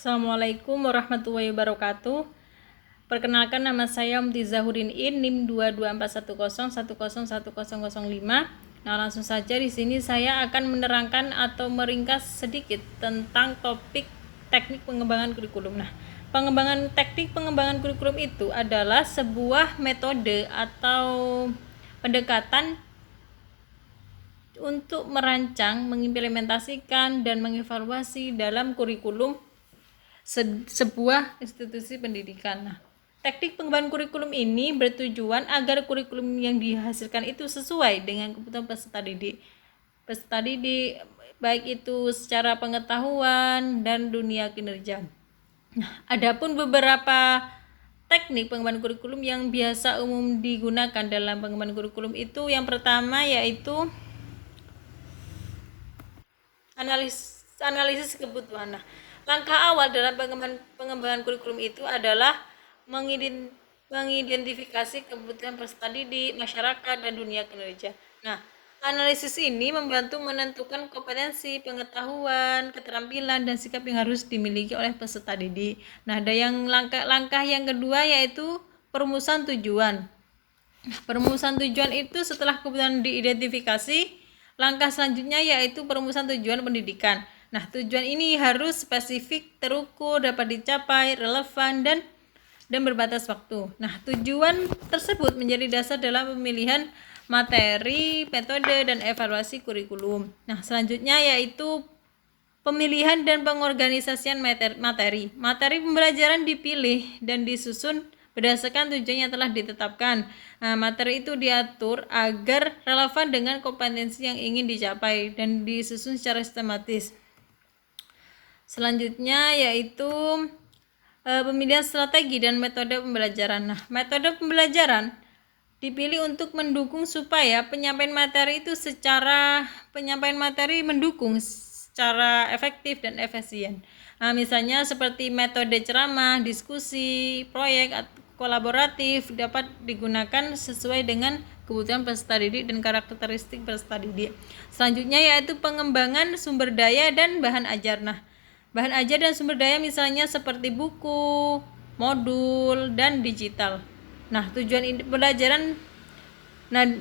Assalamualaikum warahmatullahi wabarakatuh. Perkenalkan, nama saya Umtiza Hudin In, NIM 22410101005. Nah, langsung saja di sini saya akan menerangkan atau meringkas sedikit tentang topik teknik pengembangan kurikulum. Nah, teknik pengembangan kurikulum itu adalah sebuah metode atau pendekatan untuk merancang, mengimplementasikan, dan mengevaluasi dalam kurikulum sebuah institusi pendidikan. Nah, teknik pengembangan kurikulum ini bertujuan agar kurikulum yang dihasilkan itu sesuai dengan kebutuhan peserta didik. Peserta didik baik itu secara pengetahuan dan dunia kinerja. Nah, adapun beberapa teknik pengembangan kurikulum yang biasa umum digunakan dalam pengembangan kurikulum itu, yang pertama yaitu analisis kebutuhan. Nah, langkah awal dalam pengembangan kurikulum itu adalah mengidentifikasi kebutuhan peserta didik, masyarakat, dan dunia kinerja. Nah, analisis ini membantu menentukan kompetensi, pengetahuan, keterampilan, dan sikap yang harus dimiliki oleh peserta didik. Nah, ada yang langkah yang kedua yaitu perumusan tujuan. Nah, perumusan tujuan itu setelah kebutuhan diidentifikasi, langkah selanjutnya yaitu perumusan tujuan pendidikan. Nah, tujuan ini harus spesifik, terukur, dapat dicapai, relevan, dan berbatas waktu. Nah, tujuan tersebut menjadi dasar dalam pemilihan materi, metode, dan evaluasi kurikulum. Nah, selanjutnya yaitu pemilihan dan pengorganisasian materi. Materi pembelajaran dipilih dan disusun berdasarkan tujuan yang telah ditetapkan. Nah, materi itu diatur agar relevan dengan kompetensi yang ingin dicapai dan disusun secara sistematis. Selanjutnya yaitu pemilihan strategi dan metode pembelajaran. Nah, metode pembelajaran dipilih untuk mendukung supaya penyampaian materi mendukung secara efektif dan efisien. Nah, misalnya seperti metode ceramah, diskusi, proyek kolaboratif dapat digunakan sesuai dengan kebutuhan peserta didik dan karakteristik peserta didik. Selanjutnya yaitu pengembangan sumber daya dan bahan ajar. Nah, bahan ajar dan sumber daya misalnya seperti buku, modul, dan digital. Nah, tujuan pembelajaran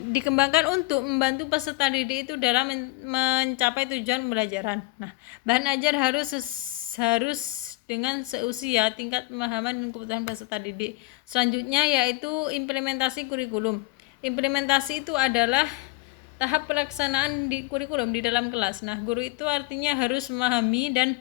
dikembangkan untuk membantu peserta didik itu dalam mencapai tujuan pembelajaran. Nah, bahan ajar harus dengan seusia, tingkat pemahaman dan kebutuhan peserta didik. Selanjutnya yaitu implementasi kurikulum. Implementasi itu adalah tahap pelaksanaan di kurikulum di dalam kelas. Nah, guru itu artinya harus memahami dan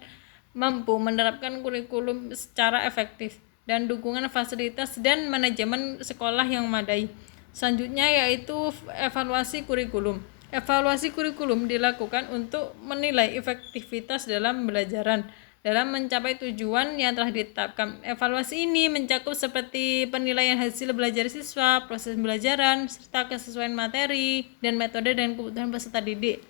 mampu menerapkan kurikulum secara efektif dan dukungan fasilitas dan manajemen sekolah yang memadai. Selanjutnya yaitu evaluasi kurikulum. Evaluasi kurikulum dilakukan untuk menilai efektivitas dalam pembelajaran dalam mencapai tujuan yang telah ditetapkan. Evaluasi ini mencakup seperti penilaian hasil belajar siswa, proses pembelajaran, serta kesesuaian materi dan metode dan kebutuhan peserta didik.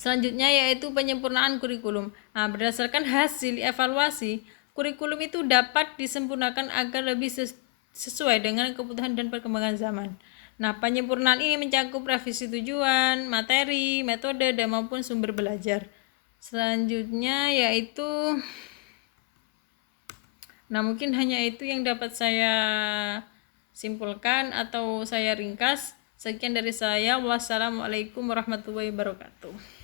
Selanjutnya yaitu penyempurnaan kurikulum. Nah, berdasarkan hasil evaluasi, kurikulum itu dapat disempurnakan agar lebih sesuai dengan kebutuhan dan perkembangan zaman. Nah, penyempurnaan ini mencakup revisi tujuan, materi, metode, dan maupun sumber belajar. Selanjutnya yaitu mungkin hanya itu yang dapat saya simpulkan atau saya ringkas. Sekian dari saya. Wassalamualaikum warahmatullahi wabarakatuh.